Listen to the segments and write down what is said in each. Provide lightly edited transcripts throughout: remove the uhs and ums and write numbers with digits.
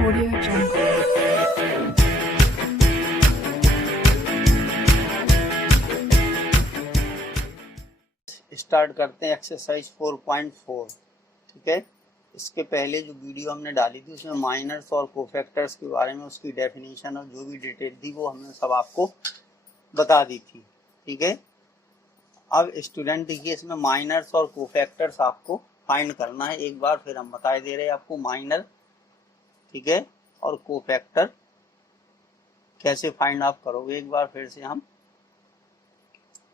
Audio Jungle. Start करते हैं exercise 4.4। ठीक है, इसके पहले जो वीडियो हमने डाली थी उसमें माइनर्स और कोफैक्टर्स के बारे में उसकी डेफिनेशन और जो भी डिटेल थी वो हमने सब आपको बता दी थी। ठीक है, अब स्टूडेंट देखिए इसमें माइनर्स और कोफैक्टर्स आपको फाइंड करना है। एक बार फिर हम बता दे रहे हैं आपको माइनर, ठीक है, और कोफैक्टर कैसे फाइंड आप करोगे। एक बार फिर से हम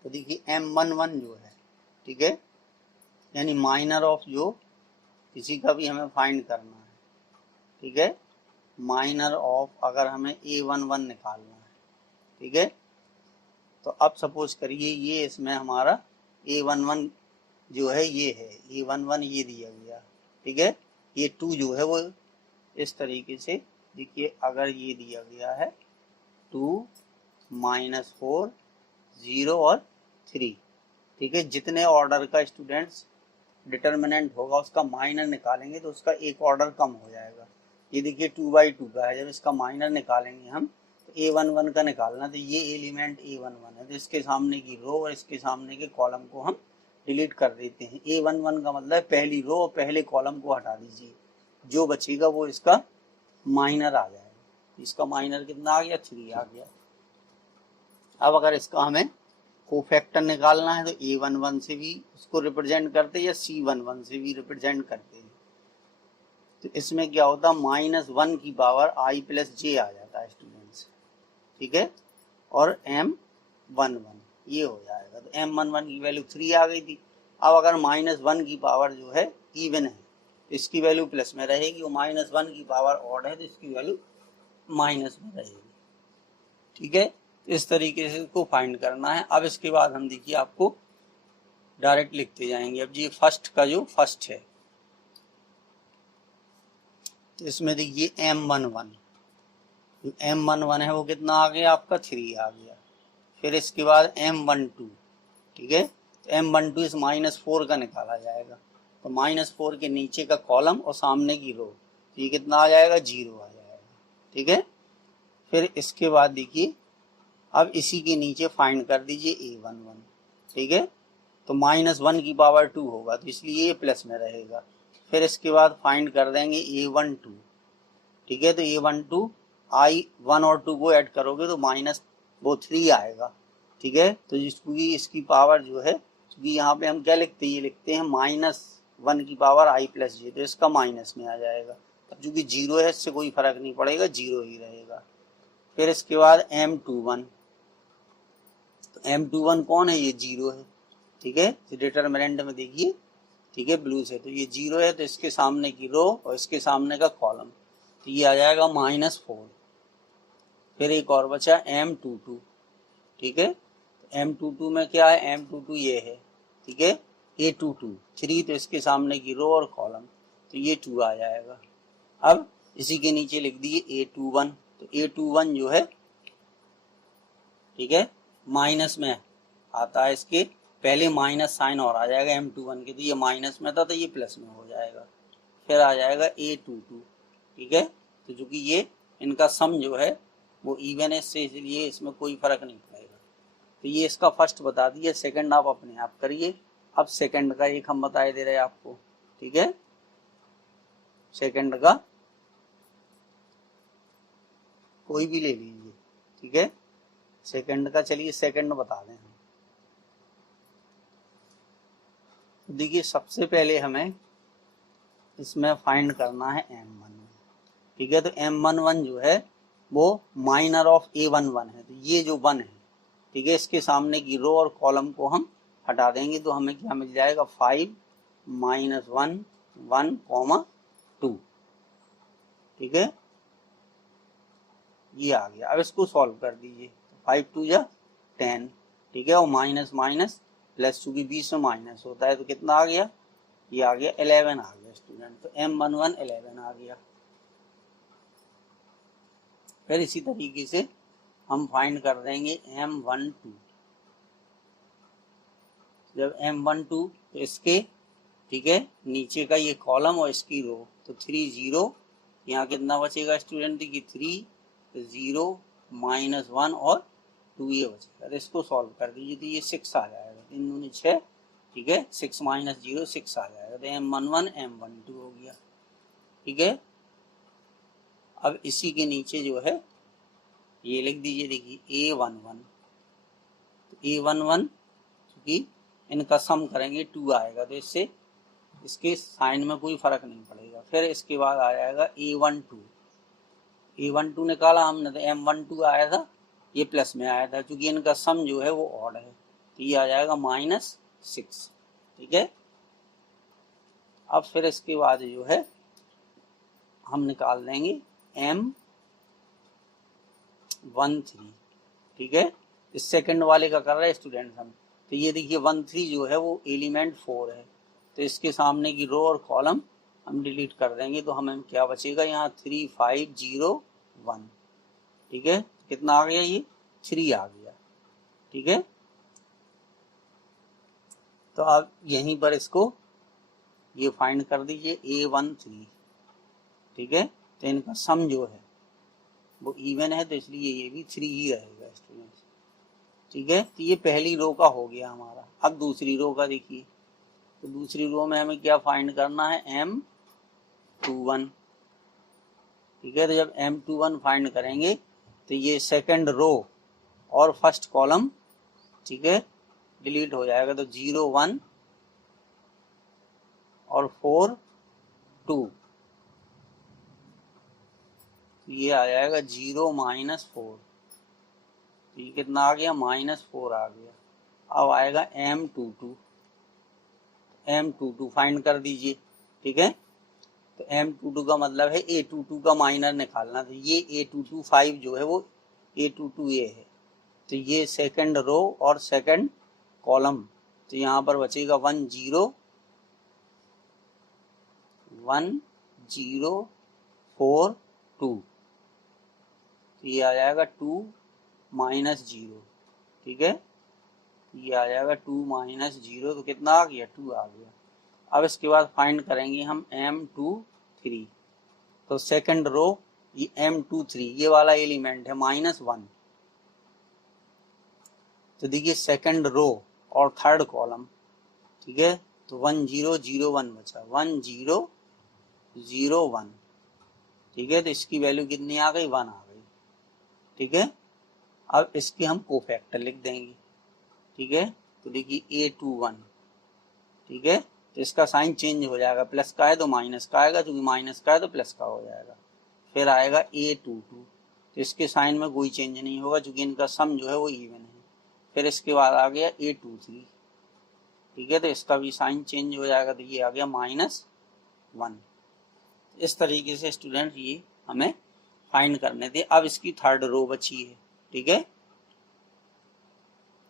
तो देखिए M11 जो है, ठीक है, यानी माइनर ऑफ जो किसी का भी हमें फाइंड करना है। ठीक है, माइनर ऑफ अगर हमें A11 निकालना है, ठीक है, तो अब सपोज करिए ये इसमें हमारा A11 जो है ये है, A11 ये दिया गया, ठीक है, ये 2 जो है वो इस तरीके से देखिए, अगर ये दिया गया है 2 -4 0 और 3, ठीक है, जितने ऑर्डर का स्टूडेंट्स डिटर्मिनेंट होगा उसका माइनर निकालेंगे तो उसका एक ऑर्डर कम हो जाएगा। ये देखिए 2/2 का है, जब इसका माइनर निकालेंगे हम तो A11 का निकालना, तो ये एलिमेंट A11 है तो इसके सामने की रो और इसके सामने के कॉलम को हम डिलीट कर देते हैं। A11 का मतलब पहली रो और पहले कॉलम को हटा दीजिए, जो बचेगा वो इसका माइनर आ जाएगा। इसका माइनर कितना आ गया, 3 आ गया। अब अगर इसका हमें कोफैक्टर निकालना है तो A11 से भी उसको रिप्रेजेंट करते हैं या C11 से भी रिप्रेजेंट करते हैं। तो इसमें क्या होता है, -1 की पावर I + J आ जाता है स्टूडेंट्स, ठीक है, और M11 ये हो जाएगा। तो M11 की वैल्यू 3 आ गई थी। अब अगर -1 की पावर जो है इवन है तो इसकी वैल्यू प्लस में रहेगी, और -1 की पावर ऑड है तो इसकी वैल्यू माइनस में रहेगी। ठीक है, इस तरीके से इसको फाइंड करना है। अब इसके बाद हम देखिए आपको डायरेक्ट लिखते जाएंगे। अब ये फर्स्ट का जो फर्स्ट है तो इसमें देखिए M11, जो M11 है वो कितना आ गया आपका, 3 आ गया। फिर इसके बाद M12, ठीक है, तो M12 इस -4 का निकाला जाएगा, तो -4 के नीचे का कॉलम और सामने की रो, तो ये कितना आ जाएगा, 0 आ जाएगा। ठीक है, फिर इसके बाद देखिए अब इसी के नीचे फाइंड कर दीजिए A11, ठीक है, तो -1 की पावर 2 होगा तो इसलिए ये प्लस में रहेगा। फिर इसके बाद फाइंड कर देंगे A12, ठीक है, तो A12 I1 और 2 को ऐड करोगे तो -3 आएगा। ठीक है, तो इसकी पावर जो है, क्योंकि यहाँ पे हम क्या लिखते हैं, ये लिखते हैं -1 की पावर I + J, तो इसका माइनस में आ जाएगा। अब चूंकि 0 है इससे कोई फर्क नहीं पड़ेगा, 0 ही रहेगा। फिर इसके बाद M21, तो M21 कौन है, ये 0 है। ठीक है, तो डिटर्मिनेंट में देखिए, ठीक है, ब्लू से, तो ये 0 है तो इसके सामने की रो और इसके सामने का कॉलम, तो ये आ जाएगा -4। फिर एक और बचा M22, ठीक है, तो M22 में क्या है, M22 ये है, ठीक है, A22 3, तो इसके सामने की रो और कॉलम, तो ये 2 आ जाएगा। अब इसी के नीचे लिख दिए A21, तो A21 जो है, ठीक है, माइनस में आता है, इसके पहले माइनस साइन और आ जाएगा M21 के, तो ये माइनस में था तो ये प्लस में हो जाएगा। फिर आ जाएगा A22, ठीक है, तो चूंकि ये इनका सम जो है वो इवन है, इसलिए इसमें कोई फर्क नहीं पड़ेगा। तो ये इसका फर्स्ट बता दिया, सेकंड आप अपने आप करिए। अब सेकंड का एक हम बताए दे रहे हैं आपको, ठीक है, सेकंड का कोई भी ले लीजिए, ठीक है, सेकंड का चलिए सेकंड बता दें हम। देखिए सबसे पहले हमें इसमें फाइंड करना है M11, ठीक है, तो M11 जो है वो माइनर ऑफ A11 है, तो ये जो 1 है, ठीक है, इसके सामने की रो और कॉलम को हम हटा देंगे तो हमें क्या मिल जाएगा, 5 -1 1, 2, ठीक है, ये आ गया। अब इसको सॉल्व कर दीजिए, 5 2 या 10, ठीक है, और माइनस माइनस प्लस, चूंकि 20 में माइनस होता है तो कितना आ गया, ये आ गया 11 आ गया स्टूडेंट, तो M11 11 आ गया। फिर इसी तरीके से हम फाइंड कर देंगे M12, जब M12 तो इसके, ठीक है, नीचे का ये कॉलम और इसकी रो, तो 3 0 यहाँ कितना बचेगा स्टूडेंट, देखिए 3, 0, -1 और 2 ये बचेगा। तो इसको सॉल्व कर दीजिए तो ये 6 आ जाएगा, 3 दूनी 6, ठीक है, 6 - 0 6 आ जाएगा। तो M11 M12 हो गया, ठीक है। अब इसी के नीचे जो है ये लिख दीजिए, देखिए A11, तो A11 क्योंकि इनका सम करेंगे 2 आएगा, तो इससे इसके साइन में कोई फर्क नहीं पड़ेगा। फिर इसके बाद आ जाएगा A12, A12 निकाला हमने तो M12 आया था, ये प्लस में आया था, क्योंकि इनका सम जो है वो ऑड है, तो ये आ जाएगा -6, ठीक है। अब फिर इसके बाद जो है हम निकाल देंगे M13, ठीक है। इस सेकंड वाले का कर रहे हैं स्टूडेंट हम, तो ये देखिए 13 जो है वो एलिमेंट 4 है, तो इसके सामने की रो और कॉलम हम डिलीट कर देंगे, तो हमें क्या बचेगा यहाँ 3, 5, 0, 1, ठीक है। कितना आ गया, ये 3 आ गया, ठीक है। तो अब यहीं पर इसको ये फाइंड कर दीजिए A13, ठीक है। तो इनका सम जो है वो इवन है, तो इसलिए ये भी 3 ही रहेगा स्टूडेंट्स, ठीक है। तो ये पहली रो का हो गया हमारा। अब दूसरी रो का देखिए, तो दूसरी रो में हमें क्या फाइंड करना है, M21, ठीक है। तो जब M21 फाइंड करेंगे तो ये सेकंड रो और फर्स्ट कॉलम, ठीक है, डिलीट हो जाएगा, तो 0, 1 और 4, 2, तो ये आ जाएगा 0, -4, तो ये कितना आ गया, -4 आ गया। अब आएगा M22, M22 फाइंड कर दीजिए, ठीक है। तो M22 का मतलब है A22 का माइनर निकालना, तो ये A22 5 जो है वो A22 ये है, तो ये सेकंड रो और सेकंड कॉलम, तो यहाँ पर बचेगा 1, 0, 1, 0, 4, 2, तो ये आ जाएगा 2, -0, ठीक है। ये आ जाएगा 2, -0, तो कितना आ गया, 2 आ गया। अब इसके बाद फाइंड करेंगे हम M23, तो सेकंड रो ये M23 ये वाला एलिमेंट है -1, तो देखिए सेकंड रो और थर्ड कॉलम, ठीक है। तो 1, 0, 0, 1 बचा, 1, 0, 0, 1, ठीक है। तो इसकी वैल्यू कितनी आ गई, 1 आ गई, ठीक है। अब इसके हम कोफैक्टर लिख देंगे, ठीक है। तो देखिए A21, ठीक है, तो इसका साइन चेंज हो जाएगा, प्लस का है तो माइनस का आएगा, क्योंकि माइनस का है तो प्लस का हो जाएगा। फिर आएगा A22, तो इसके साइन में कोई चेंज नहीं होगा, क्योंकि इनका सम जो है वो इवन है। फिर इसके बाद आ गया A23, ठीक है, तो इसका भी साइन चेंज हो जाएगा, तो ये आ गया -1। इस तरीके से स्टूडेंट ये हमें फाइंड करने थे। अब इसकी थर्ड रो बची है, ठीक है।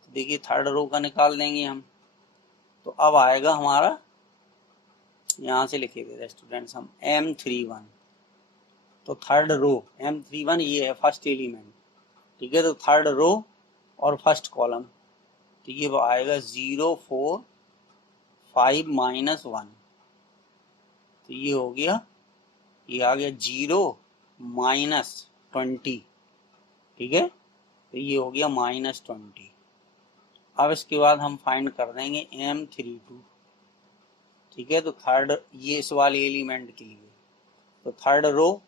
तो देखिए थर्ड रो का निकाल देंगे हम, तो अब आएगा हमारा, यहाँ से लिखे हुए स्टूडेंट्स हम M31, तो थर्ड रो M31 ये है फर्स्ट एलिमेंट, ठीक है। तो थर्ड रो और फर्स्ट कॉलम, तो ये आएगा 0, 4, 5, -1, तो ये हो गया, ये आ गया 0, -20, ठीक है। तो ये हो गया -20। अब इसके बाद हम फाइंड कर देंगे M32, ठीक है। तो थर्ड ये इस वाले एलिमेंट के लिए, तो थर्ड रो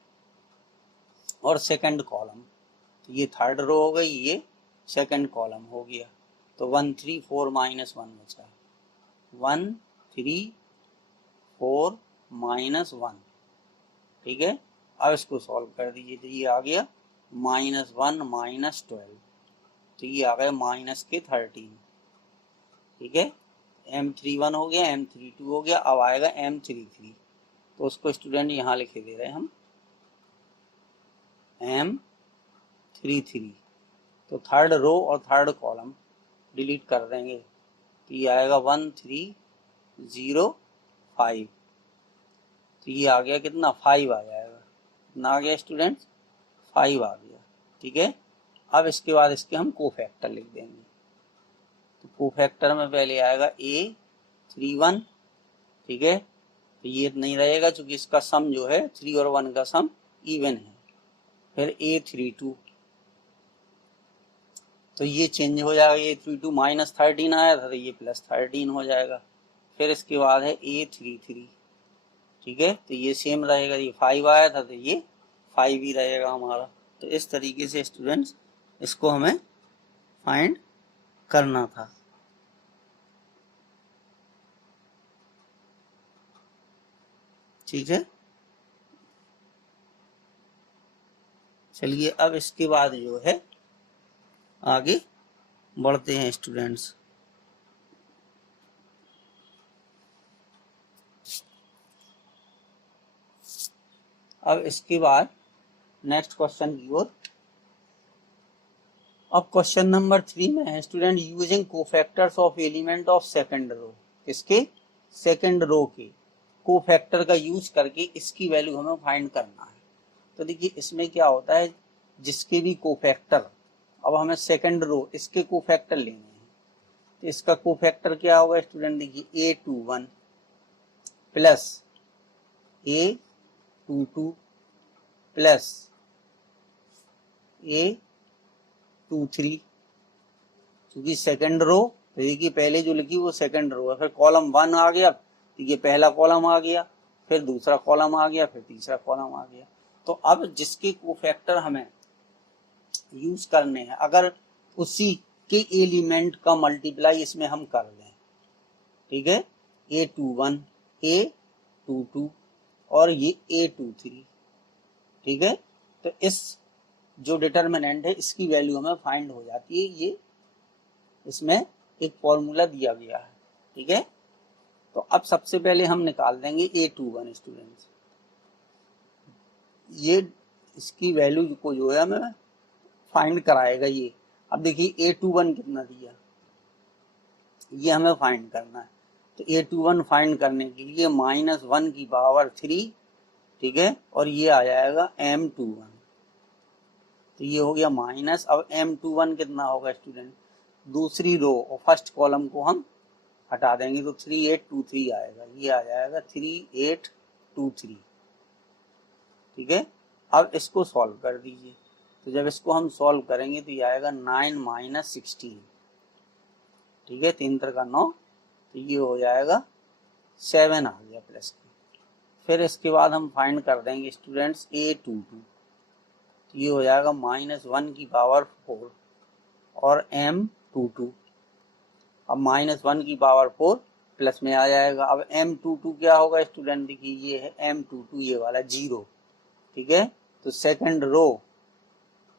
और सेकंड कॉलम, तो ये थर्ड रो हो गई, ये सेकंड कॉलम हो गया, तो 1, 3, 4, -1 बचा, 1, 3, 4, -1, ठीक है। अब इसको सॉल्व कर दीजिए, तो ये आ गया -1, -12, तो ये आ गया -13, ठीक है। M31 हो गया, M32 हो गया, अब आएगा M33, तो उसको स्टूडेंट यहाँ लिखे दे रहे हैं हम M33, तो थर्ड रो और थर्ड कॉलम डिलीट कर देंगे, तो ये आएगा 1, 3, 0, 5, तो ये आ गया कितना, 5 आ जाएगा, कितना आ गया स्टूडेंट्स, 5 आ गया, ठीक है। अब इसके बाद इसके हम कोफैक्टर लिख देंगे, तो कोफैक्टर में पहले आएगा A31, ठीक है। तो ये नहीं रहेगा, क्योंकि इसका सम जो है 3 और 1 का सम इवन है, फिर A32, तो ये चेंज हो जाएगा, A32 -13 आया था तो ये +13 हो जाएगा। फिर इसके बाद है A33, ठीक है, तो ये सेम रहेगा, ये 5 आया था तो ये 5 ही रहेगा हमारा। तो इस तरीके से स्टूडेंट्स इसको हमें फाइंड करना था। ठीक है, चलिए अब इसके बाद जो है आगे बढ़ते हैं स्टूडेंट्स। अब इसके बाद नेक्स्ट क्वेश्चन की ओर। अब क्वेश्चन नंबर 3 में है student, using cofactors of element of second row. किसके? सेकंड रो के कोफैक्टर का यूज करके इसकी वैल्यू हमें फाइंड करना है। तो देखिए इसमें क्या होता है, जिसके भी कोफैक्टर, अब हमें सेकंड रो इसके कोफैक्टर लेने हैं, तो इसका कोफैक्टर क्या होगा स्टूडेंट, देखिए A21 plus A22 plus A23, क्योंकि सेकंड रो, तो देखिए पहले जो लिखी वो सेकंड रो है, फिर कॉलम 1 आ गया, तो ये पहला कॉलम आ गया, फिर दूसरा कॉलम आ गया, फिर तीसरा कॉलम आ गया। तो अब जिसके कोफैक्टर हमें यूज करने हैं, अगर उसी के एलिमेंट का मल्टीप्लाई इसमें हम कर दें, ठीक है, A21 A22 और ये A23, ठीक है, तो इस जो डिटर्मिनेंट है इसकी वैल्यू हमें फाइंड हो जाती है। ये इसमें एक फॉर्मूला दिया गया है, ठीक है। तो अब सबसे पहले हम निकाल देंगे A21 स्टूडेंट्स, ये इसकी वैल्यू को जो है हमें फाइंड कराएगा ये। अब देखिए A21 कितना दिया, ये हमें फाइंड करना है। तो A21 फाइंड करने के लिए -1 की पावर 3, ठीक है, और ये आ जाएगा M21, तो ये हो गया माइनस। अब M21 कितना होगा स्टूडेंट, दूसरी रो और फर्स्ट कॉलम को हम हटा देंगे तो 3823 आएगा, ये आ जाएगा 3823, ठीक है। अब इसको सॉल्व कर दीजिए, तो जब इसको हम सॉल्व करेंगे तो ये आएगा 9 - 16, ठीक है, 3 3 का 9, तो ये हो जाएगा 7 आ गया प्लस की। फिर इसके बाद हम फाइंड कर देंगे स्टूडेंट्स A22, तो ये हो जाएगा -1 की पावर 4 और M22, अब -1 की पावर 4 प्लस में आ जाएगा। अब M22 क्या होगा स्टूडेंट, देखिए ये है M22, ये वाला 0, ठीक है, तो सेकंड रो,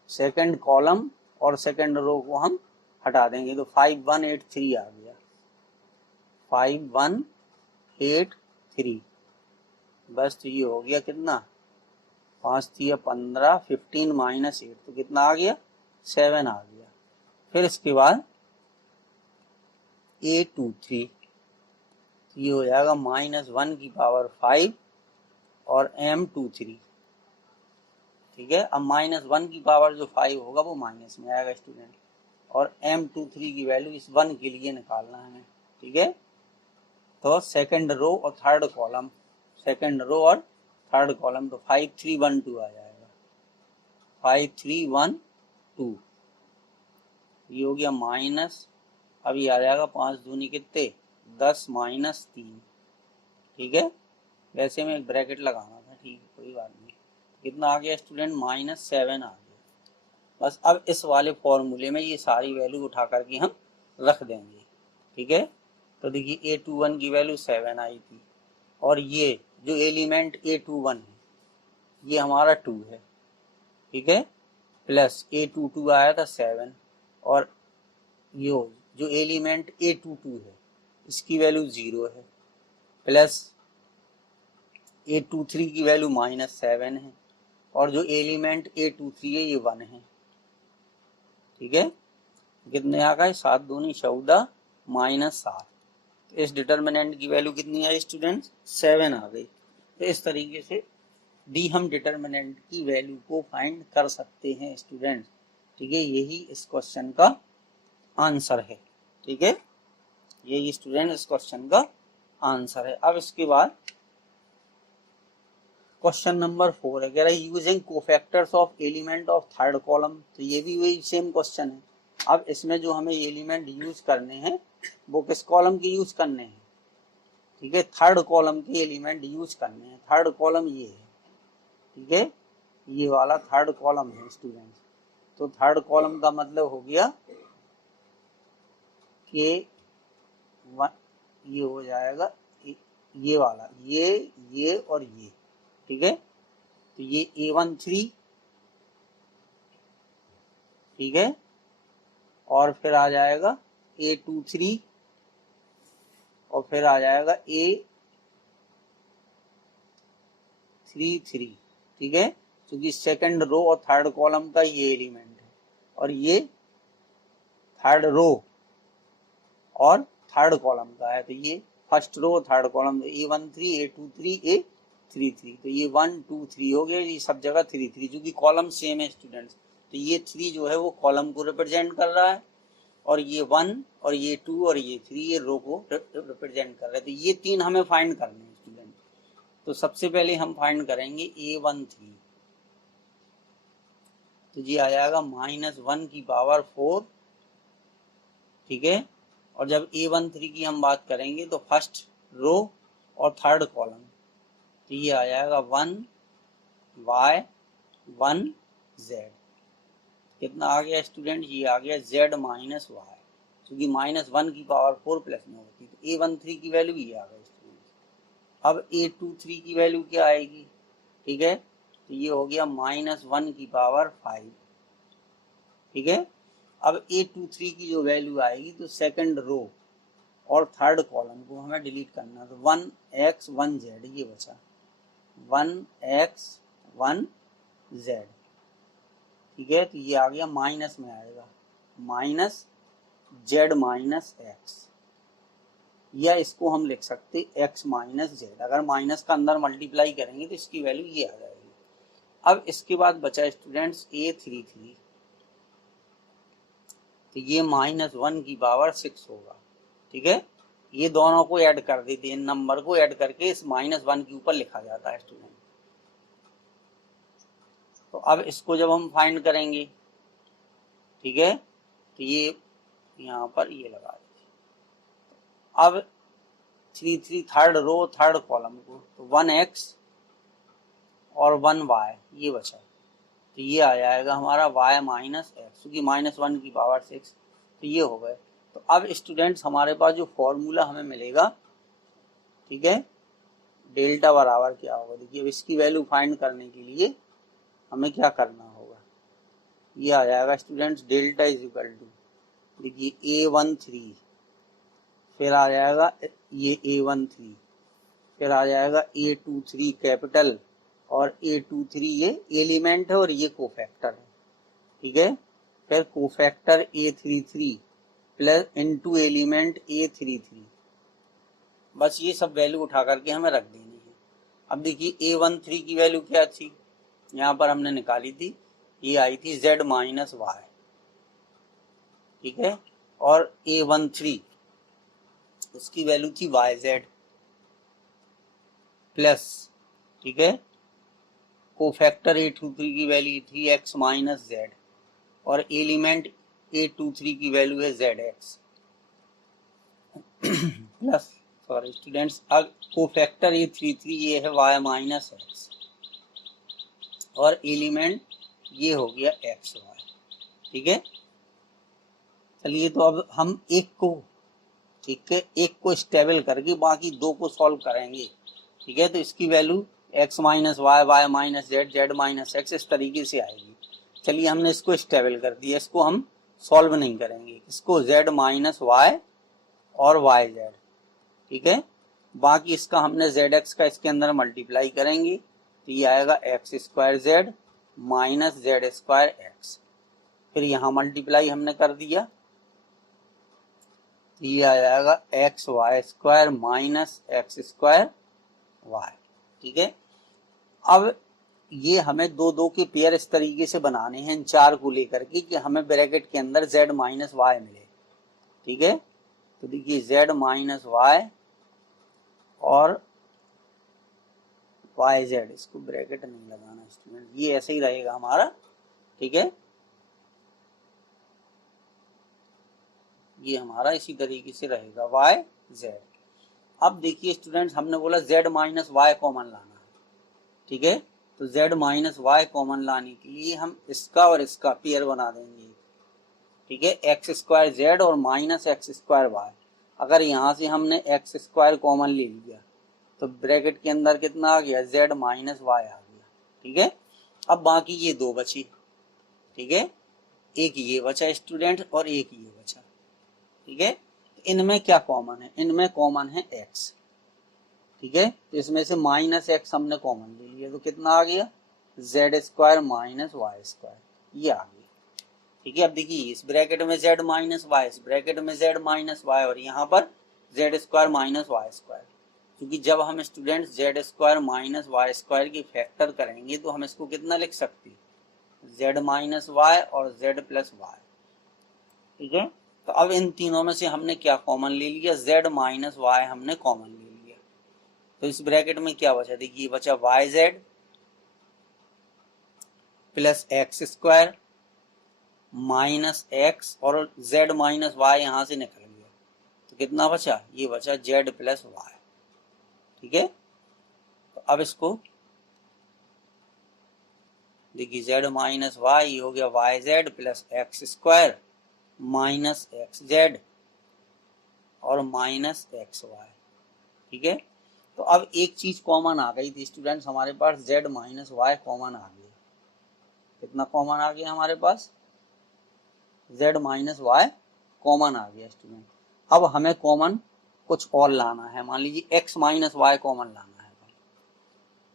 सेकंड कॉलम और सेकंड रो को हम हटा देंगे तो 5183 आ गया, 5183, बस। तो ये हो गया कितना, 5 3 15, 15 - 8, तो कितना आ गया, 7 आ गया। फिर इसके बाद A23, ये हो जाएगा -1 की पावर 5 और M23, ठीक है। अब -1 की पावर जो 5 होगा वो माइनस में आएगा स्टूडेंट, और M23 की वैल्यू इस 1 के लिए निकालना है हमें, ठीक है। तो सेकंड रो और थर्ड कॉलम, सेकंड रो और थर्ड कॉलम, तो 5312 आ जाएगा, 5312, ये हो गया माइनस। अब ये आ जाएगा 5 दूनी कितने, 10 - 3, ठीक है। वैसे में एक ब्रैकेट लगाना था, ठीक है, कोई बात नहीं। कितना आ गया स्टूडेंट, -7 आ गया। बस अब इस वाले फॉर्मूले में ये सारी वैल्यू उठा करके हम रख देंगे, ठीक है। तो देखिए A21 की वैल्यू 7 आई थी, और ये जो एलिमेंट A21 है ये हमारा 2 है, ठीक है, प्लस A22 आया था 7, और ये जो एलिमेंट A22 है इसकी वैल्यू 0 है, प्लस A23 की वैल्यू -7 है, और जो एलिमेंट A23 है ये 1 है, ठीक है। कितने आ गए, 7 दूनी 14 -7, तो इस डिटर्मिनेंट की वैल्यू कितनी आई स्टूडेंट्स, 7 आ गई। तो इस तरीके से भी हम डिटर्मिनेंट की वैल्यू को फाइंड कर सकते हैं स्टूडेंट्स, ठीक है। यही इस क्वेश्चन का आंसर है, ठीक है, यही स्टूडेंट इस क्वेश्चन का आंसर है। अब इसके बाद क्वेश्चन नंबर 4 है, कह रहा है using cofactors of element of third column. तो ये भी वही सेम क्वेश्चन है। अब इसमें जो हमें एलिमेंट यूज करने हैं वो किस कॉलम के यूज करने हैं, ठीक है, थर्ड कॉलम के एलिमेंट यूज करने हैं। थर्ड कॉलम ये है, ठीक है, ये वाला थर्ड कॉलम है स्टूडेंट्स। तो थर्ड कॉलम का मतलब हो गया कि ये हो जाएगा ये वाला, ये और ये, ठीक है। तो ये A13, ठीक है, और फिर आ जाएगा A23 और फिर आ जाएगा A33, ठीक है, क्योंकि सेकंड रो और थर्ड कॉलम का ये एलिमेंट है और ये थर्ड रो और थर्ड कॉलम का है। तो ये first row third column, A13 A23 A33, तो ये 1 2 3 हो गया, ये सब जगह 3 3, क्योंकि कॉलम सेम है स्टूडेंट्स। तो ये 3 जो है वो कॉलम को रिप्रेजेंट कर रहा है और ये 1 और ये 2 और ये 3 ये रो को रिप्रेजेंट कर रहा है। तो ये 3 हमें फाइंड करने हैं स्टूडेंट। तो सबसे पहले हम फाइंड करेंगे A13, तो ये आ जाएगा -1 की पावर 4, ठीक है। और जब A13 की हम बात करेंगे तो फर्स्ट रो और थर्ड कॉलम, तो ये आ जाएगा 1 y 1 z। कितना आ गया स्टूडेंट, ये आ गया z माइनस वाई, क्योंकि -1 की पावर 4 प्लस में होती है। तो A13 की वैल्यू ये आ गई स्टूडेंट। अब A23 की वैल्यू क्या आएगी, ठीक है, तो ये हो गया -1 की पावर 5, ठीक है। अब A23 की जो वैल्यू आएगी तो सेकंड रो और थर्ड कॉलम को हमें डिलीट करना, तो 1x 1z ये बचा, 1x 1z, ठीक है। तो ये आ गया माइनस में आएगा, माइनस z माइनस x, या इसको हम लिख सकते x माइनस z। अगर माइनस का अंदर मल्टीप्लाई करेंगे तो इसकी वैल्यू ये आ जाएगी। अब इसके बाद बचा स्टूडेंट्स A33, तो ये -1 की पावर 6 होगा, ठीक है। ये दोनों को ऐड कर देते हैं, नंबर को ऐड करके इस -1 के ऊपर लिखा जाता है स्टूडेंट। तो अब इसको जब हम फाइंड करेंगे, ठीक है, तो ये यहाँ पर ये लगा देते। अब 3 थर्ड रो थर्ड कॉलम को, तो 1x और 1y ये बचा, तो ये आ जाएगा हमारा y माइनस एक्स, क्योंकि -1 की पावर 6, तो ये हो गए। तो अब स्टूडेंट्स हमारे पास जो फॉर्मूला हमें मिलेगा, ठीक है, डेल्टा बराबर क्या होगा, देखिए अब इसकी वैल्यू फाइंड करने के लिए हमें क्या करना होगा, ये आ जाएगा students delta is equal to, देखिए A13, फिर आ जाएगा ये A13, फिर आ जाएगा A23 कैपिटल और A23 ये एलिमेंट है और ये कोफैक्टर है, ठीक है। फिर cofactor A33 plus into element A33, बस ये सब वैल्यू उठा करके हमें रख देनी है। अब देखिए A13 की वैल्यू क्या थी, यहाँ पर हमने निकाली थी, ये आई थी z माइनस वाई, ठीक है, और A13 उसकी वैल्यू थी yz प्लस, ठीक है, कोफैक्टर A23 की वैल्यू थी x माइनस जेड और एलिमेंट A23 की वैल्यू है zx प्लस, सॉरी स्टूडेंट्स, अब कोफैक्टर A33 ये है y माइनस एक्स और एलिमेंट ये हो गया एक्स वाई, ठीक है। चलिए तो अब हम एक को, ठीक है, एक को स्टेबल करके बाकी दो को सॉल्व करेंगे, ठीक है। तो इसकी value x minus Y Y minus Z Z minus X इस तरीके से आएगी। चलिए हमने इसको स्टेबल कर दिया, इसको हम सॉल्व नहीं करेंगे, इसको z माइनस वाई और वाई जेड, ठीक है। बाकी इसका हमने जेड एक्स का इसके अंदर मल्टीप्लाई करेंगे, तो ये आएगा X square Z minus Z square X, फिर यहाँ मल्टीप्लाई हमने कर दिया, ये आ जाएगा X Y square minus X square Y, ठीक है। अब ये हमें दो दो के पेयर इस तरीके से बनाने हैं इन चार को लेकर के कि हमें ब्रैकेट के अंदर z माइनस वाई मिले, ठीक है। तो देखिए z माइनस वाई और वाई जेड, इसको ब्रैकेट नहीं लगाना स्टूडेंट, ये ऐसे ही रहेगा हमारा, ठीक है, ये हमारा इसी तरीके से रहेगा वाई जेड। अब देखिए स्टूडेंट्स, हमने बोला जेड माइनस वाई कॉमन लाना है, ठीक है, तो जेड माइनस वाई कॉमन लाने के लिए हम इसका और इसका पेयर बना देंगे, ठीक है, एक्स स्क्वायर जेड और माइनस एक्स स्क्वायर वाई। अगर यहाँ से हमने एक्स स्क्वायर कॉमन ले लिया तो ब्रैकेट के अंदर कितना आ गया, जेड माइनस वाई आ गया, ठीक है। अब बाकी ये दो बची, ठीक है, एक ये बचा स्टूडेंट और एक ये बचा, ठीक है। इनमें क्या कॉमन है, इनमें कॉमन है एक्स, ठीक है, तो इसमें से माइनस एक्स हमने कॉमन ले लिया तो कितना आ गया, Z square minus Y square, ये आ गया, ठीक है। अब देखिए इस ब्रैकेट में जेड माइनस वाई, इस ब्रैकेट में जेड माइनस वाई और यहाँ पर Z square minus Y square, क्योंकि जब हम students Z square minus Y square की फैक्टर करेंगे तो हम इसको कितना लिख सकते हैं, जेड माइनस वाई और जेड प्लस वाई, ठीक है। तो अब इन तीनों में से हमने क्या कॉमन ले लिया, जेड माइनस वाई हमने कॉमन ले लिया, तो इस ब्रैकेट में क्या बचा, देखिए बचा Y Z plus X square minus X और जेड माइनस वाई यहां से निकल गया, तो कितना बचा, ये बचा जेड प्लस वाई, ठीक है। तो अब इसको देखिए जेड माइनस वाई हो गया Y Z plus X square minus X Z और माइनस एक्स वाई, ठीक है। तो अब एक चीज कॉमन आ गई थी स्टूडेंट्स हमारे पास, जेड माइनस वाई कॉमन आ गया, कितना कॉमन आ गया हमारे पास, जेड माइनस वाई कॉमन आ गया स्टूडेंट। अब हमें कॉमन कुछ और लाना है, मान लीजिए एक्स माइनस वाई कॉमन लाना है,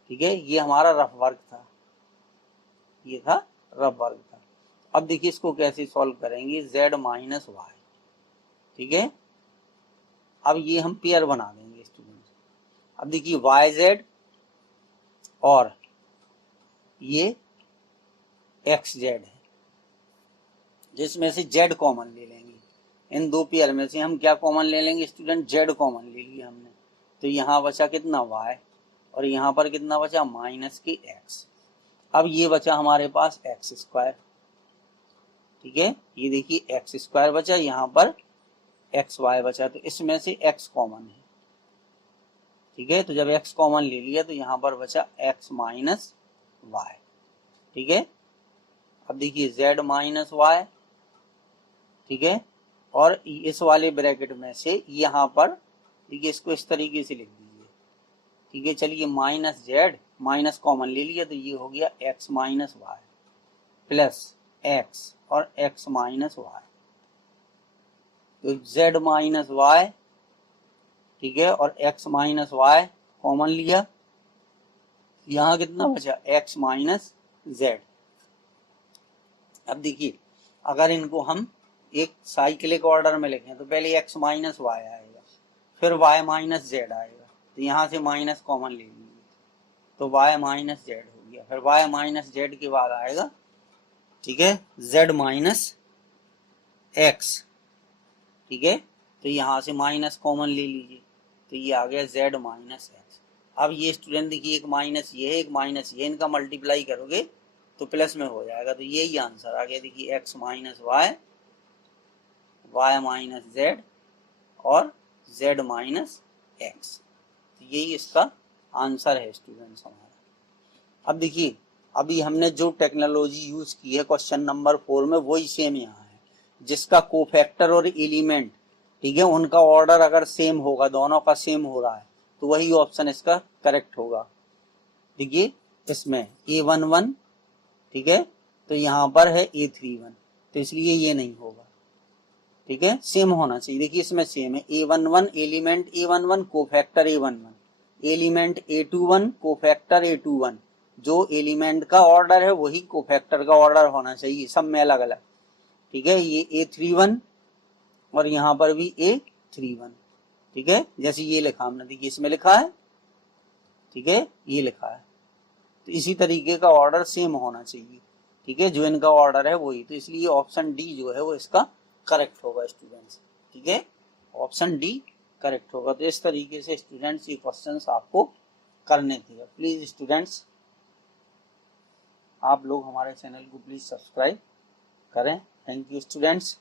ठीक है, ये हमारा रफ वर्क था, ये था रफ वर्क था। अब देखिए इसको कैसे सॉल्व करेंगे, जेड माइनस वाई, ठीक है, अब ये हम पेयर बना देंगे स्टूडेंट। अब देखिए वाई जेड और ये एक्स जेड है, जिसमें से जेड कॉमन ले लेंगे, इन दो पेयर में से हम क्या कॉमन ले लेंगे स्टूडेंट, जेड कॉमन ले लिया हमने, तो यहाँ बचा कितना वाई और यहाँ पर कितना बचा माइनस के एक्स। अब ये बचा हमारे पास एक्स स्क्वायर, ठीक है, ये देखिए एक्स स्क्वायर बचा, यहाँ पर एक्स वाई बचा, तो इसमें से एक्स कॉमन है, ठीक है, तो जब एक्स कॉमन ले लिया तो यहाँ पर बचा एक्स माइनस वाई, ठीक है। अब देखिए जेड माइनस वाई, ठीक है, और इस वाले ब्रैकेट में से यहाँ पर देखिए इसको इस तरीके से लिख दीजिए, ठीक है, चलिए माइनस जेड माइनस कॉमन ले लिया तो ये हो गया X minus Y plus X और एक्स माइनस वाई, तो जेड माइनस वाई, ठीक है, और एक्स माइनस वाई कॉमन लिया, यहाँ कितना बचा एक्स माइनस जेड। अब देखिए अगर इनको हम एक साइक्लिक ऑर्डर में लिखें तो पहले एक्स माइनस वाई आएगा, फिर वाई माइनस जेड आएगा, तो यहाँ से माइनस कॉमन ले लीजिए तो वाई माइनस जेड हो गया, फिर वाई माइनस जेड के बाद आएगा, ठीक है, जेड माइनस एक्स, ठीक है, तो यहाँ से माइनस कॉमन ले लीजिए तो ये आ गया जेड माइनस एक्स। अब ये स्टूडेंट देखिए एक माइनस ये है एक माइनस ये, इनका मल्टीप्लाई करोगे तो प्लस में हो जाएगा, तो यही आंसर आ गया, देखिए X minus Y, Y minus Z और जेड माइनस एक्स, तो यही इसका आंसर है स्टूडेंट्स हमारा। अब देखिए अभी हमने जो टेक्नोलॉजी यूज की है क्वेश्चन नंबर 4 में वही सेम यहाँ है, जिसका कोफैक्टर और एलिमेंट, ठीक है, उनका ऑर्डर अगर सेम होगा, दोनों का सेम हो रहा है तो वही ऑप्शन इसका करेक्ट होगा। देखिए इसमें A11, ठीक है, तो यहाँ पर है A31, तो इसलिए ये नहीं होगा, ठीक है, सेम होना चाहिए। देखिए इसमें सेम है, A11 element A11 cofactor A11, element A21 cofactor A21, जो एलिमेंट का ऑर्डर है वही कोफैक्टर का ऑर्डर होना चाहिए, सब में अलग अलग, ठीक है, ये A31 और यहाँ पर भी A31, ठीक है, जैसे ये लिखा हमने, देखिए इसमें लिखा है, ठीक है, ये लिखा है, तो इसी तरीके का ऑर्डर सेम होना चाहिए, ठीक है, जो इनका ऑर्डर है वही, तो इसलिए ऑप्शन डी जो है वो इसका करेक्ट होगा स्टूडेंट्स, ठीक है, ऑप्शन डी करेक्ट होगा। तो इस तरीके से स्टूडेंट्स ये क्वेश्चंस आपको करने थे। प्लीज़ स्टूडेंट्स आप लोग हमारे चैनल को प्लीज़ सब्सक्राइब करें। Thank you students.